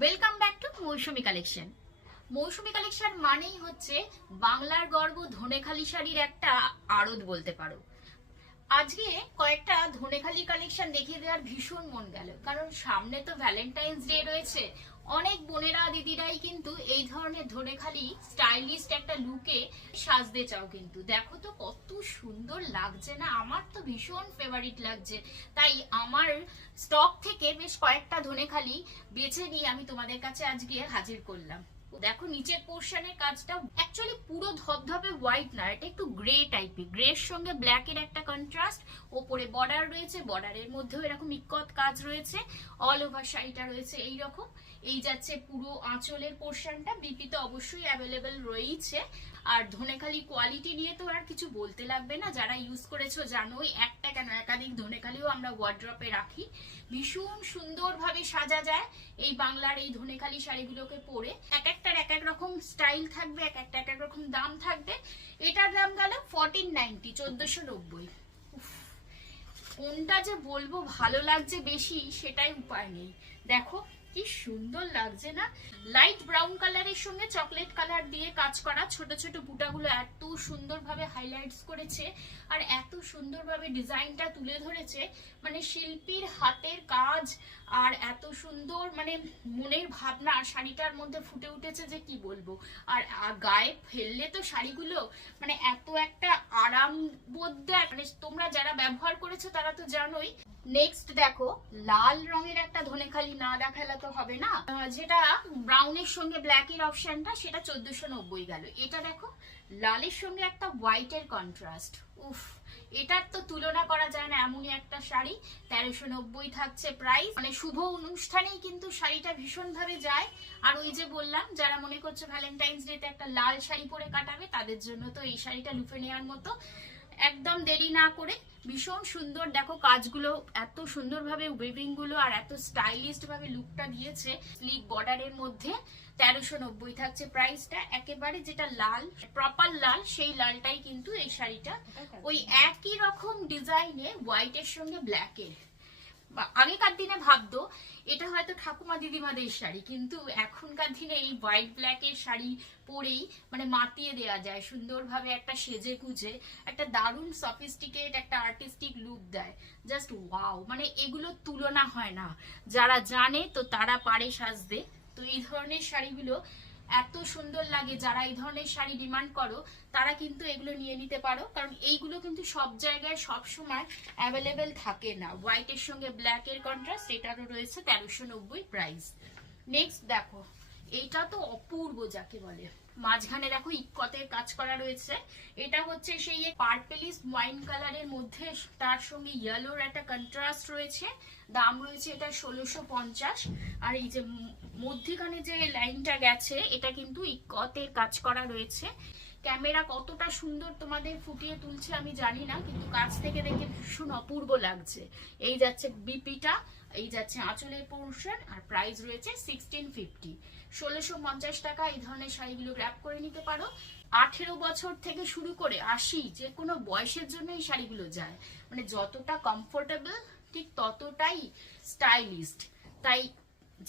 Welcome back to Mousumi collection. Mousumi collection মানেই হচ্ছে বাংলার গর্ব ধনেখালি শাড়ির একটা আড়ত বলতে পারো। আজকে কয়েকটা ধনেখালি কালেকশন দেখিয়ে দেওয়ার ভীষণ মন গেল, কারণ সামনে তো ভ্যালেন্টাইন্স ডে রয়েছে। অনেক বোনেরা দিদিরাই কিন্তু এই ধরনের ধনেখালি স্টাইলিস্ট একটা লুকে সাজতে চাও, কিন্তু দেখো তো কত সুন্দর লাগছে না, আমার তো ভীষণ ফেভারিট লাগছে। তাই আমার স্টক থেকে বেশ কয়েকটা ধনেখালি বেছে নিয়ে আমি তোমাদের কাছে আজকে হাজির করলাম। দেখো নিচের পোর্শনের কাজটা অ্যাকচুয়ালি পুরো ধবধবে হোয়াইট না, এটা একটু গ্রে টাইপের, গ্রের সঙ্গে ব্ল্যাকের একটা কন্ট্রাস্ট। ওপরে বর্ডার রয়েছে, বর্ডারের মধ্যেও এরকম ইক্কত কাজ রয়েছে। অল ওভার শাড়িটা রয়েছে এই রকম। এই যাচ্ছে পুরো আঁচলের পোর্শনটা, বিপি তো অবশ্যই অ্যাভেলেবেল রয়েছে। আর ধনেখালি কোয়ালিটি নিয়ে তো আর কিছু বলতে লাগবে না, যারা ইউজ করেছো জানোই। একটা কেন একাধিক ধনেখালিও আমরা ওয়ার্ড্রপে রাখি, ভীষণ সুন্দরভাবে সাজা যায় এই বাংলার এই ধনেখালি শাড়িগুলোকে পরে। এক একটার এক এক রকম স্টাইল থাকবে, এক একটা এক এক রকম দাম থাকবে। এটার দাম গেল 1490, 1490। কোনটা যে বলবো ভালো লাগছে বেশি সেটাই উপায় নেই। দেখো কি সুন্দর লাগছে না, লাইট ব্রাউন কালারের সঙ্গে চকলেট কালার দিয়ে কাজ করা, ছোট ছোট বুটাগুলো এত সুন্দরভাবে হাইলাইটস করেছে আর এত সুন্দরভাবে ডিজাইনটা তুলে ধরেছে, মানে শিল্পীর হাতের কাজ। আর এত সুন্দর মানে মনের ভাবনা শাড়িটার মধ্যে ফুটে উঠেছে যে কি বলবো। আর গায়ে ফেললে তো শাড়িগুলো মানে এত একটা আরামবোধ দেয়, মানে তোমরা যারা ব্যবহার করেছো তারা তো জানোই। নেক্সট দেখো লাল রঙের একটা ধনেখালি না দেখালে তো হবে না, যেটা ব্রাউনের সঙ্গে ব্ল্যাকের অপশনটা, সেটা 1490 গেল। এটা দেখো লালের সঙ্গে একটা হোয়াইটের কন্ট্রাস্ট, উফ এটার তো তুলনা করা যায় না, এমনই একটা শাড়ি। 1390 থাকছে প্রাইস, মানে শুভ অনুষ্ঠানেই কিন্তু শাড়িটা ভীষণ ভাবে যায়। আর ওই যে বললাম যারা মনে করছে ভ্যালেন্টাইন্স ডেতে একটা লাল শাড়ি পরে কাটাবে, তাদের জন্য তো এই শাড়িটা লুফে নেওয়ার মতো। একদম দেরি না করে ভীষণ সুন্দর দেখো কাজগুলো, এত সুন্দরভাবে ওয়েভিং গুলো আর এত স্টাইলিস্ট ভাবে লুকটা দিয়েছে। স্লিক বর্ডারের মধ্যে 1390 থাকছে প্রাইসটা। একেবারে যেটা লাল প্রপার লাল, সেই লালটাই কিন্তু এই শাড়িটা, ওই একই রকম ডিজাইনে হোয়াইটের সঙ্গে ব্ল্যাকের। আগেকার দিনে ভাবতো এটা হয়তো ঠাকুমা দিদিমাদের শাড়ি, কিন্তু এখনকার দিনে এই হোয়াইট ব্ল্যাকের শাড়ি পরেই মানে মাতিয়ে দেওয়া যায় সুন্দরভাবে, একটা সেজে গুজে একটা দারুণ সফিস্টিকেট একটা আর্টিস্টিক লুক দেয়। জাস্ট ওয়াও, মানে এগুলো তুলনা হয় না, যারা জানে তো তারা পারে সাজতে। তো এই ধরনের শাড়িগুলো এত সুন্দর লাগে, যারা এই ধরনের শাড়ি ডিমান্ড করো তারা কিন্তু এগুলো নিয়ে নিতে পারো, কারণ এইগুলো কিন্তু সব জায়গায় সব সময় অ্যাভেলেবেল থাকে না। হোয়াইটের সঙ্গে ব্ল্যাকের কন্ট্রাস্ট, এটারও রয়েছে 1390 প্রাইস। নেক্সট দেখো এইটা তো অপূর্ব যাকে বলে, মাঝখানে দেখো ইক্কতের কাজ করা রয়েছে। এটা হচ্ছে সেই পার্পেলিশ ওয়াইন কালারের মধ্যে, তার সঙ্গে ইয়েলোর একটা কন্ট্রাস্ট রয়েছে। দাম রয়েছে এটা 1650। আর এই যে মধ্যখানে যে লাইনটা গেছে এটা কিন্তু ইক্কতের কাজ করা রয়েছে। ক্যামেরা কতটা সুন্দর তোমাদের ফুটিয়ে তুলছে আমি জানি না, কিন্তু কাছ থেকে দেখে ভীষণ অপূর্ব লাগছে। এই যাচ্ছে বিপিটা, এই যাচ্ছে আঁচলের পোর্শন, আর প্রাইস রয়েছে 1650, 1650 টাকা। এই ধরনের শাড়িগুলো গ্র্যাব করে নিতে পারো। 18 বছর থেকে শুরু করে 80 যে কোনো বয়সের জন্য এই শাড়িগুলো যায়, মানে যতটা কমফোর্টেবল ঠিক ততটাই স্টাইলিস্ট। তাই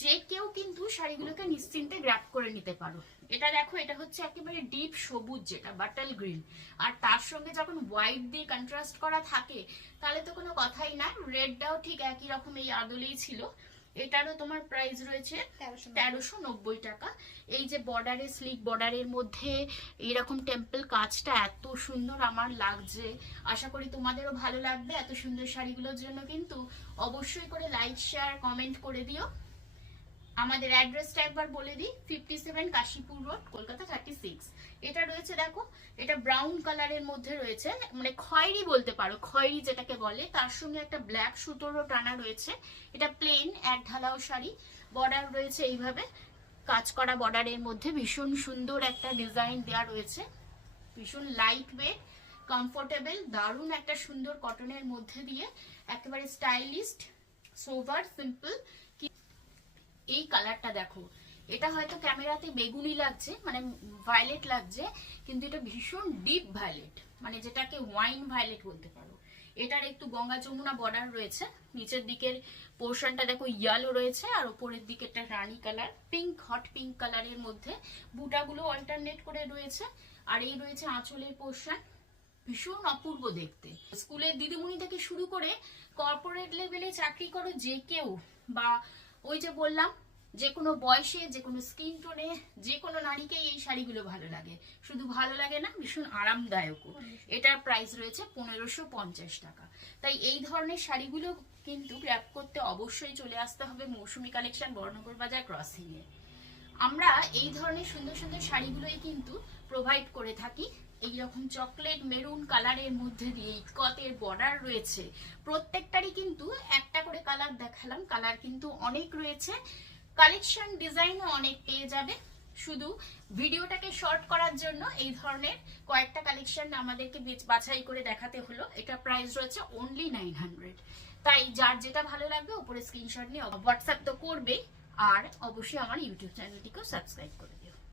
যে কেউ কিন্তু শাড়িগুলোকে নিশ্চিন্তে গ্র্যাব করে নিতে পারো। এটা দেখো এটা হচ্ছে একেবারে ডিপ সবুজ, যেটা বাটাল গ্রিন, আর তার সঙ্গে যখন হোয়াইট দিয়ে কন্ট্রাস্ট করা থাকে তাহলে তো কোনো কথাই না। রেডটাও ঠিক একই রকম এই আদলেই ছিল। এটারও তোমার প্রাইস রয়েছে 1390 টাকা। এই যে বর্ডারে স্লিক বর্ডারের মধ্যে এইরকম টেম্পল কাজটা এত সুন্দর আমার লাগছে, আশা করি তোমাদেরও ভালো লাগবে। এত সুন্দর শাড়িগুলোর জন্য কিন্তু অবশ্যই করে লাইক শেয়ার কমেন্ট করে দিও। আমাদের অ্যাড্রেসটা একবার বলে দিই, 57 কাশীপুর রোড, কলকাতা 36। এটা রয়েছে দেখো, এটা ব্রাউন কালারের মধ্যে রয়েছে, মানে খয়েরি বলতে পারো, খয়েরি যেটাকে বলে, তার সঙ্গে একটা ব্ল্যাক সুতোরও টানা রয়েছে। এটা প্লেন এক ঢালাও শাড়ি, বর্ডার রয়েছে এইভাবে কাজ করা, বর্ডারের মধ্যে ভীষণ সুন্দর একটা ডিজাইন দেওয়া রয়েছে, ভীষণ লাইট ওয়েট কমফোর্টেবল, দারুণ একটা সুন্দর কটনের মধ্যে দিয়ে, একেবারে স্টাইলিস্ট সোভার সিম্পল। এই কালারটা দেখো, এটা হয়তো ক্যামেরাতে বেগুনি লাগছে মানে ভায়োলেট লাগছে, কিন্তু এটা ভীষণ ডিপ ভায়োলেট, মানে যেটাকে ওয়াইন ভায়োলেট বলতে পারো। এটার একটু গঙ্গা যমুনা বর্ডার রয়েছে, নিচের দিকের পোর্শনটা দেখো ইয়েলো রয়েছে, আর উপরের দিকেরটা রানী কালার, পিঙ্ক, হট পিঙ্ক কালারের মধ্যে বুটাগুলো অল্টারনেট করে রয়েছে। আর এই রয়েছে আঁচলের পোর্শন, ভীষণ অপূর্ব দেখতে। স্কুলের দিদিমণি থেকে শুরু করে কর্পোরেট লেভেলে চাকরি করো যে কেউ, বা ওই যে বললাম যে কোনো বয়সে, যে কোনো স্কিন টোনে, যে কোনো নারীকেই এই শাড়িগুলো ভালো লাগে। শুধু ভালো লাগে না, ভীষণ আরামদায়কও। এটার প্রাইস রয়েছে 1550 টাকা। তাই এই ধরনের শাড়িগুলো কিন্তু গ্র্যাব করতে অবশ্যই চলে আসতে হবে মৌসুমী কালেকশন, বর্ণনগর বাজার, ক্রসিং এ। আমরা এই ধরনের সুন্দর সুন্দর শাড়িগুলোই কিন্তু প্রোভাইড করে থাকি। এইরকম চকলেট মেরুন কালারের মধ্যে দিয়ে ইটকতের বর্ডার রয়েছে, প্রত্যেকটারই কিন্তু একটা করে কালার দেখালাম, কালার কিন্তু অনেক রয়েছে, কালেকশন ডিজাইনও অনেক পেয়ে যাবে। শুধু ভিডিওটাকে শর্ট করার জন্য এই ধরনের কয়েকটা কালেকশন আমাদেরকে বাছাই করে দেখাতে হলো। এটা প্রাইস রয়েছে অনলি 900। তাই যার যেটা ভালো লাগবে উপরে স্ক্রিনশট নিয়ে হোয়াটসঅ্যাপ তো করবেই, আর অবশ্যই আমার ইউটিউব চ্যানেলটিকেও সাবস্ক্রাইব করে দিও।